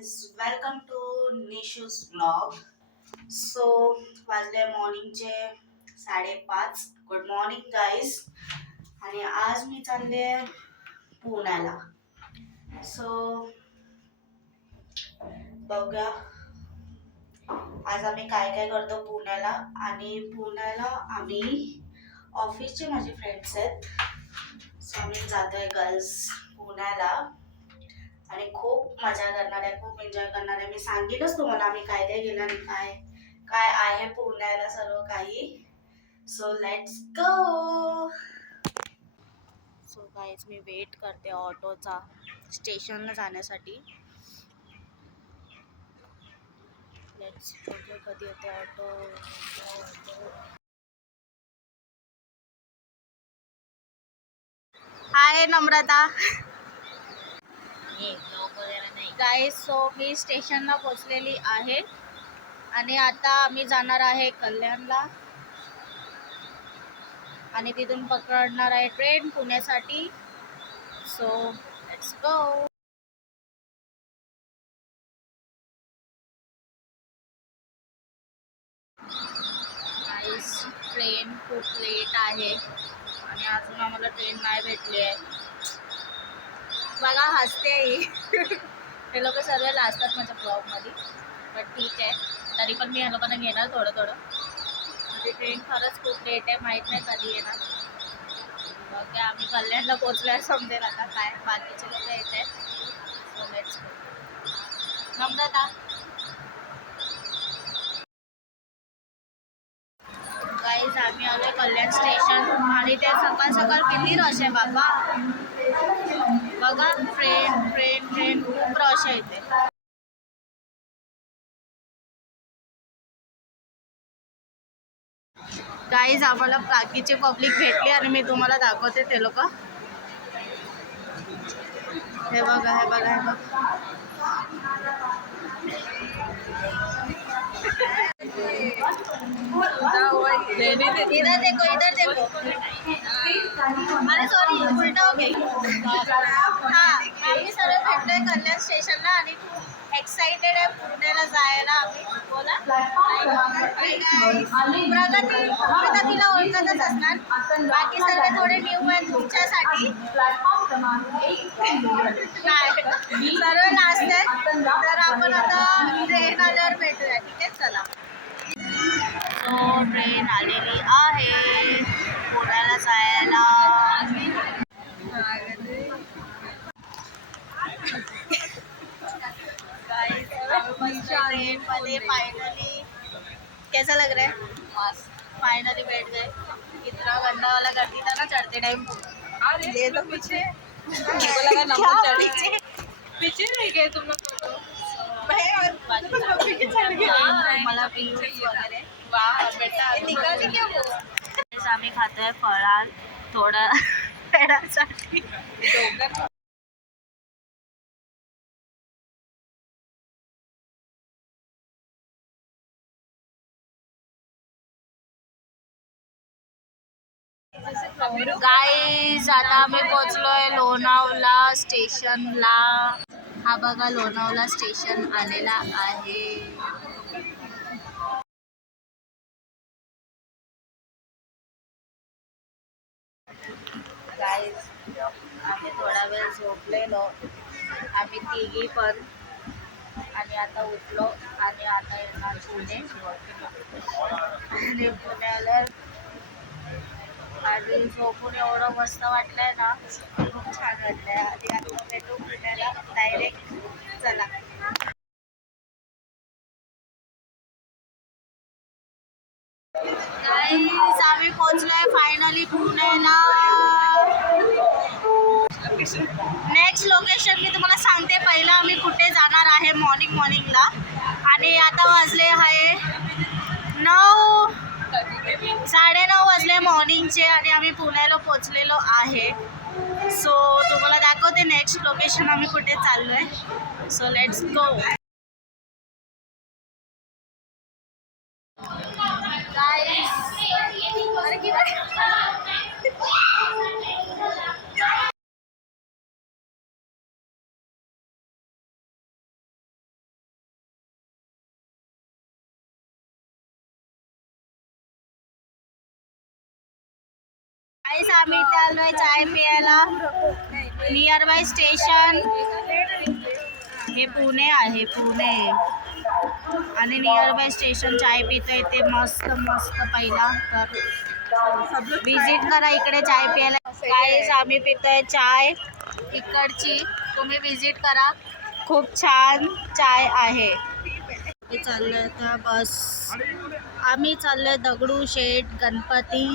guys, welcome to Nishu's vlog. So वाजले मॉर्निंगचे 5:30. Good morning guys. आणि आज मी चालले पुण्याला. सो बघा आज आम्ही काय काय करतो पुण्याला. आणि पुण्याला आम्ही ऑफिसचे माझे फ्रेंड्स आहेत. सो आम्ही जातोय गर्ल्स पुण्याला आणि खूप मजा करणार आहे, खूप एन्जॉय करणार आहे. मी सांगेलच तुम्हाला आम्ही काय काय केलं आणि काय काय आहे पुण्याला सर्व काही. So let's go. So guys मी वेट करते ऑटोचा स्टेशनला जाण्यासाठी. लेट्स बघू कधी येते auto. Hi Namrata. Guys so मी स्टेशनला पोचलेली आहे आणि आता आम्ही जाणार आहे कल्याणला आणि तिथून पकडणार आहे ट्रेन पुण्यासाठी. So let's go. Guys train खूप लेट आहे आणि अजून आम्हाला ट्रेन नाही भेटली आहे. बघा हसते ही. हे लोक सर्व लाजतात माझ्या ब्लॉगमध्ये, बट ठीक आहे. तरी पण मी ह्या लोकांना घेणार थोडं थोडं. म्हणजे ट्रेन खरंच खूप लेट आहे, माहीत नाही कधी येणार. बघा आम्ही कल्याणला पोचल्यावर समजेल आता काय बाकीचे लोक येत आहेत. So let's go. Namrata guys आम्ही आलोय कल्याण स्टेशन आणि ते सकाळ सकाळ किती रश आहे बाबा. बघा ट्रेन ट्रेन ट्रेन खूप रश आहे इथे. गाईज आम्हाला बाकीचे पब्लिक भेटली आणि मी तुम्हाला दाखवते ते लोक. हे बघा हे बघा हे बघा. इधर देखो इधर देखो. अरे सॉरी उलटा हो गया. हाँ आम्ही सर्व भेटलोय कल्याण स्टेशनला आणि खूप एक्साइटेड आहे पुण्याला जायला आम्ही. बोला प्रगतीला ओळखतच असणार, बाकी सर्व थोडे न्यू आहेत तुमच्यासाठी. सर्व नाचतात. तर आपण आता ट्रेन आल्यावर भेटूया. ठीक आहे चला. सो ट्रेन आलेली आहे पुण्याला जायला. ट्रेन मध्ये फाइनली कैसा लग रहा है? फाइनली बैठ गए. इतना गंदा वाला कर दिया था ना चढ़ते टाइम. ये तो पीछे पीछे नहीं गए तुम लोग. मला व्ह्यूज वगैरे आम्ही खातोय फराळ थोडं पेडासाठी. गाईज आता आम्ही पोहोचलोय लोणावळा स्टेशनला. हा बघा लोणावळा स्टेशन आलेला आहे. गाईज आम्ही थोडा वेळ झोपलेलो आम्ही तिघी पण आणि आता उठलो आणि आता येणार पुणे. आणि पुण्याला आणि झोपून एवढं मस्त वाटलंय ना, खूप छान वाटलंय. आणि आता भेटू पुण्याला डायरेक्ट. चला गाईज आम्ही पोहोचलोय फायनली पुण्याला. नेक्स्ट लोकेशन मी तुम्हाला सांगते. पहिला आम्ही कुठे जाणार आहे मॉर्निंगला. आणि आता वाजले आहे 9:30 वाजले मॉर्निंगचे आणि आम्ही पुण्याला पोचलेलो आहे. सो तुम्हाला दाखवते नेक्स्ट लोकेशन आम्ही कुठे चाललोय. सो लेट्स गो. गाईस आम्ही इथे आलोय चाय प्यायला नियर बाय स्टेशन. हे पुणे आहे पुणे आणि नियर बाय स्टेशन चाय पितो इथे मस्त मस्त पहिला. तर विजिट करा इकडे चाय प्यायला. गाईस आम्ही पितोय चाय इकडची, तुम्ही विजिट करा, खूप छान चाय आहे. चाललोय त्या बस, आम्ही चाललोय Dagdusheth Ganpati.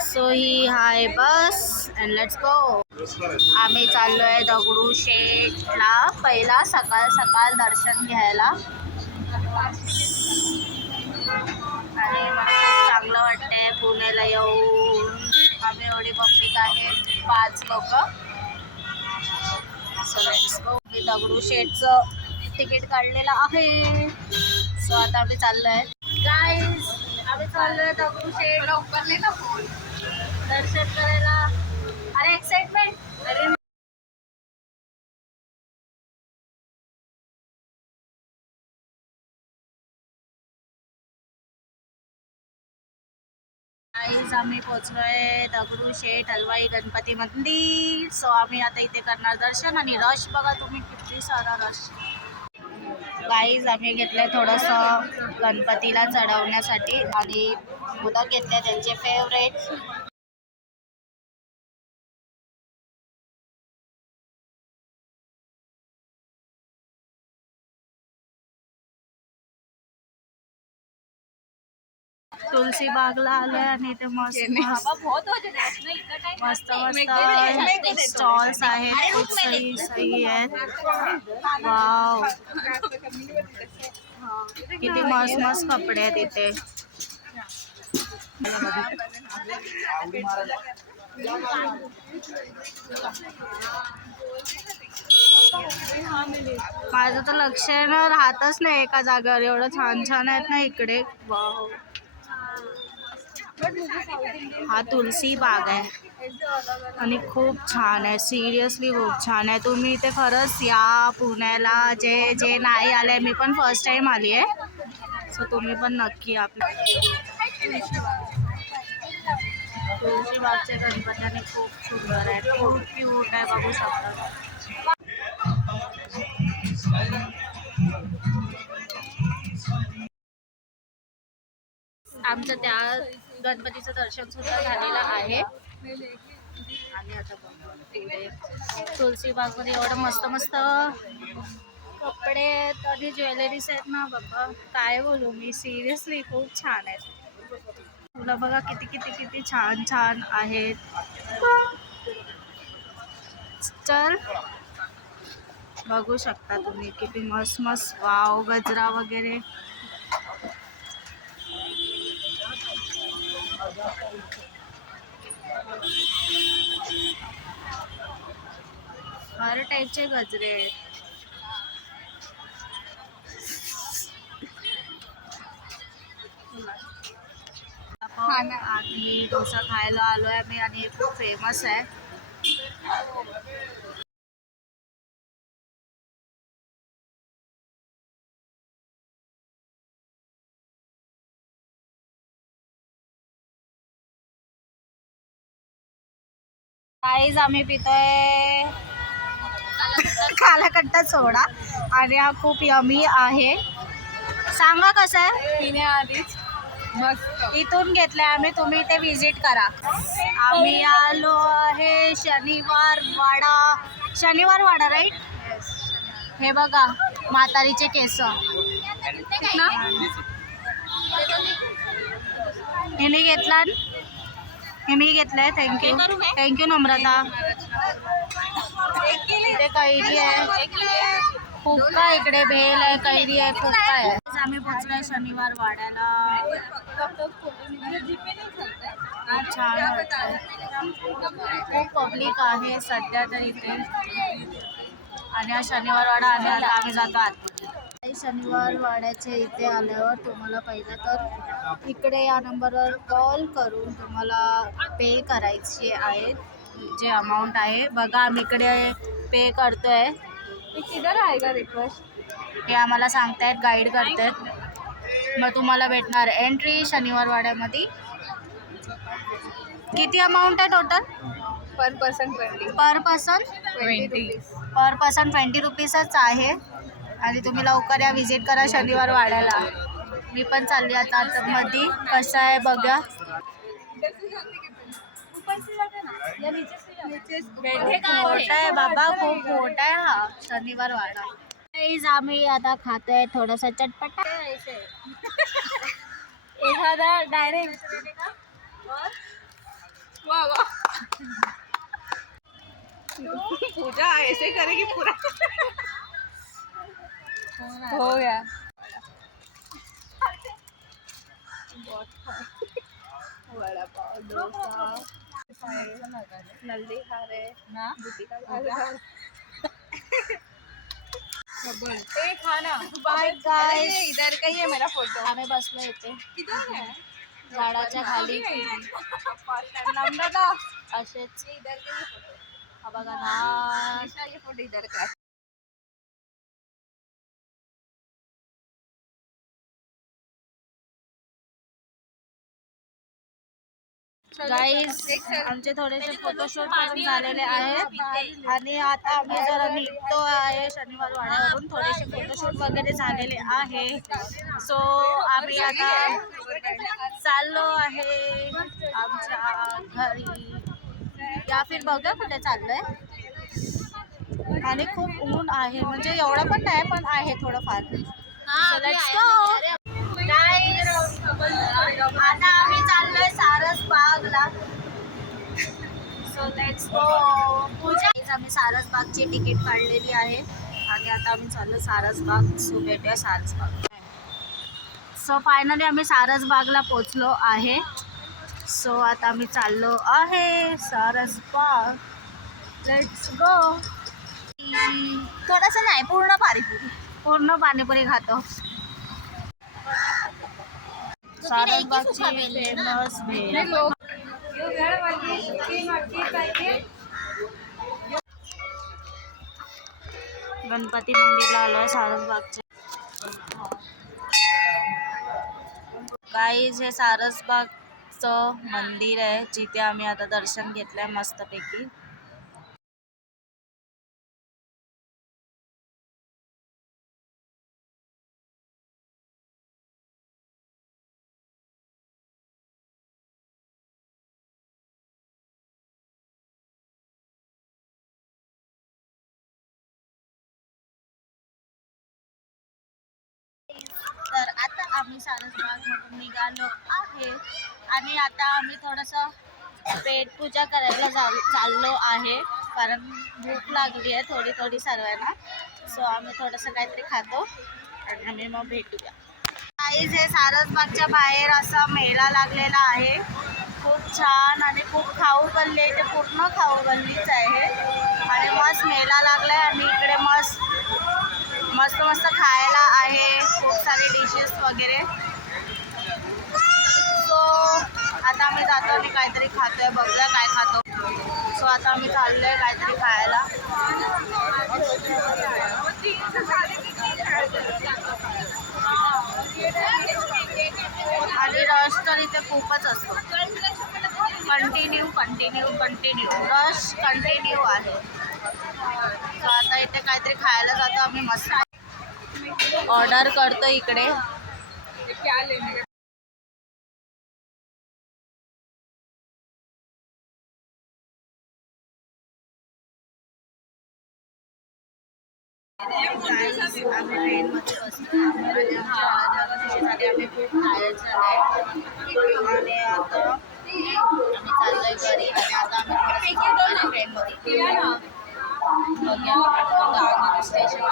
So he high bus and let's go. आम्ही चाललोय दगडूशेठला पहिला सकाळ सकाळ दर्शन घ्यायला आणि मला खूप चांगलं वाटतंय पुण्याला येऊन. आम्ही एवढी पब्लिक आहे 5 लोक. So let's go. मी दगडूशेठचं तिकीट काढलेलं आहे. सो आता आम्ही चाललोय गाईज, आम्ही चाललोय दगडूशेठ लवकर ना फोन दर्शन करायला. अरे एक्साइटमेंट. अरे गाईज आम्ही पोचलोय दगडूशेठ हलवाई गणपती मंदिर. सो आम्ही आता इथे करणार दर्शन आणि रश बघा तुम्ही किती सारा रश. गाईज आम्ही घेतलंय थोडंसं गणपतीला चढवण्यासाठी आणि मोदक घेतले त्यांचे फेवरेट. तुलसी बागला आलोय आणि इथे मस्त मस्त मस्त स्टॉल्स आहेत, खूप सही सही आहेत. वाव किती मस्त मस्त कपडे आहेत इथे. माझं तर लक्ष राहतच नाही एका जागेवर, एवढं छान छान आहेत ना इकडे. वाव हा तुलसी बाग आहे आणि खूप छान आहे, सिरियसली खूप छान आहे. तुम्ही इथे खरंच या पुण्याला, जे जे नाही आले, मी पण फर्स्ट टाइम आली आहे. सो तुम्ही पण नक्की आपल्या तुळशी बागच्या गणपतीने खूप सुंदर आहे, खूप क्यूट आहे, बघू शकता. आमचं त्या गणपतीचं दर्शन सुद्धा झालेलं आहे आणि आता पुढे तुलसी बागमध्ये एवढं मस्त मस्त कपडे आहेत आणि ज्वेलरीज आहेत ना बाबा, काय बोलू मी. सिरियसली खूप छान आहेत. तुला बघा किती किती किती छान छान आहेत. चल बघू शकता तुम्ही किती मस्त मस्त. वाव गजरा वगैरे. हर टाईपचे गजरे आहेत. आणि डोसा खायला आलोय आम्ही आणि खूप फेमस आहे. गाईज आम्ही पितोय कालाकट्टा सोडा आणि हा खूप यमी आहे. सांगा कसं आहे. पिण्याआधीच इथून घेतलंय आम्ही, तुम्ही इथे विजिट करा. आम्ही आलो आहे शनिवार वाडा राईट. हे बघा म्हातारीचे केस. हिने घेतला, हे मी घेतलंय. थँक्यू नम्रता. इथे कैरी आहे, फुक्का इकडे भेल आहे, कैरी आहे, फुक्का आहे. आम्ही पोचलोय शनिवार वाड्याला. खूप छान वाटतंय, खूप पब्लिक आहे सध्या तर इथे. आणि हा शनिवार वाडा आणि आता आम्ही जातो आतमध्ये. शनिवार वाड्याच्या इथे आल्यावर तुम्हाला पाहिजे तर इकडे या नंबरवर कॉल करून तुम्हाला पे करायची आहे, जे अमाऊंट आहे. बघा आम्ही इकडे पे करतोय. किधर आहे का रिक्वेस्ट, हे आम्हाला सांगतायत, गाईड करतायत. मग तुम्हाला भेटणार एंट्री शनिवार वाड्यामध्ये. किती अमाऊंट आहे टोटल? पर पर्सन 20. पर पर्सन 20. पर पर्सन 20 रुपीजच आहे. आणि तुम्ही लवकर या, विजिट करा शनिवार वाड्याला. मी पण चालली आता मध्ये. कसं आहे बघा. मोठा आहे बाबा, खूप मोठा आहे हा शनिवार वाडा. गाईज आम्ही आता खातोय थोडासा चटपटा. एखादा डायरेक्ट वाह वाह पूजा ऐसे करेगी पूरा हो गया. वड़ा पाव, डोसा, नल्ली खा रहे ना, बुटीका खा रहे. ए खाना बाय गाइस. इधर का ही है मेरा फोटो. आम्ही बसलो इथे किधर है झाडाच्या खाली. नम्रता असेच इधर का ये फोटो. हा बघा ना. ये फोटो इधर का. गाईज आमचे थोडेसे फोटोशूट करून झालेले आहेत आणि आता आम्ही जरा निघतो आहे शनिवार वाड्यावरून. थोडेसे फोटोशूट वगैरे झालेले आहे. सो आम्ही आता चाललो आहे आमच्या घरी, या फिर बघा कुठे चाललोय. आणि खूप ऊन आहे, म्हणजे एवढं पण नाही पण आहे थोडंफार. Let's go. आता आम्ही चाललोय सारस बागला. सो लेट्स गो. आम्ही सारस बागची तिकीट काढलेली आहे आणि आता आम्ही चाललो सारस बाग. सो भेटूया सारस बाग. सो फायनली आम्ही सारस बागला पोचलो आहे. सो आता आम्ही चाललो आहे सारस बाग. Let's go. थोडासा नाही, पूर्ण पाणीपुरी. पूर्ण पाणीपुरी खातो. सारस बागची फेमस भेळ. गणपती मंदिरला आलोय सारस बागच्या. गाईज हे सारस बागचं मंदिर आहे जिथे आम्ही आता दर्शन घेतलंय मस्तपैकी. तर आता आम्ही सारसबागमधून निघालो आहे आणि आता आम्ही थोडंसं पेट पूजा करायला चाललो आहे, कारण भूक लागली आहे थोडी थोडी सर्वांना. सो आम्ही थोडंसं काहीतरी खातो आणि आम्ही मग भेटूया. गाईज हे सारसबागच्या बाहेर असा मेळा लागलेला आहे, खूप छान आणि खूप खाऊ गल्ली आहे. ते पूर्ण खाऊ गल्लीच आहे आणि मस्त मेळा लागला आहे आणि इकडे मस्त मस्त मस्त खायला आहे, खूप सारे डिशेस वगैरे. सो आता आम्ही जातो आणि काहीतरी खातोय, बघूया काय खातो. सो आता आम्ही चाललोय काहीतरी खायला. आणि रश तर इथे खूपच असतो. Continue continue continue rush continue आहे. सो आता इथे काहीतरी खायला जातो आम्ही. मस्त ऑर्डर करतो इकडे. आम्ही ट्रेनमध्ये बसलो आणि आम्ही खूप टायर्ड झाले आणि आता आम्ही चाललोय घरी. आणि आता आम्ही ट्रेनमध्ये बघूया स्टेशन.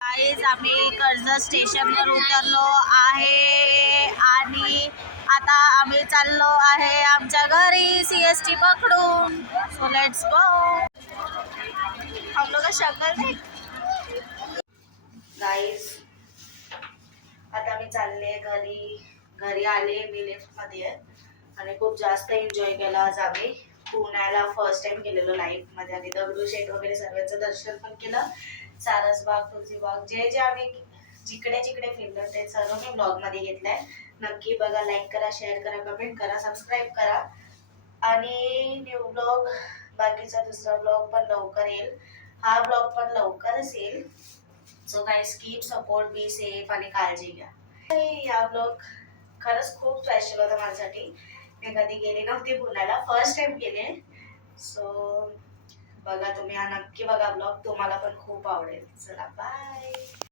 गाईज आम्ही कर्जत स्टेशनवर उतरलो आहे आणि आता आम्ही चाललो आहे आमच्या घरी CST पकडून. सो लेट्स गो. शकल नाही. गाईज आता मी चालले घरी आले. मी लिफ्ट मध्ये आहे आणि खूप जास्त एन्जॉय केला आज आम्ही. पुण्याला फर्स्ट टाइम गेलेलो लाईफ मध्ये आणि दगडूशेठ वगैरे सर्वांचं दर्शन पण केलं. सारसबाग, तुळशीबाग, जे जे आम्ही जिकडे जिकडे फिरलो ते सर्व मी ब्लॉग मध्ये घेतलंय. नक्की बघा, लाईक करा, शेअर करा, कमेंट करा, सबस्क्राईब करा. आणि न्यू ब्लॉग, बाकीचा दुसरा ब्लॉग पण लवकर येईल. हा ब्लॉग पण लवकरच येईल. So guys keep support, be safe आणि काळजी घ्या. या ब्लॉग खरंच खूप स्पेशल होता माझ्यासाठी. मी कधी गेले नव्हते पुण्याला, फर्स्ट टाइम गेले. सो बघा तुम्ही, हा नक्की बघा ब्लॉग, तुम्हाला पण खूप आवडेल. चला बाय.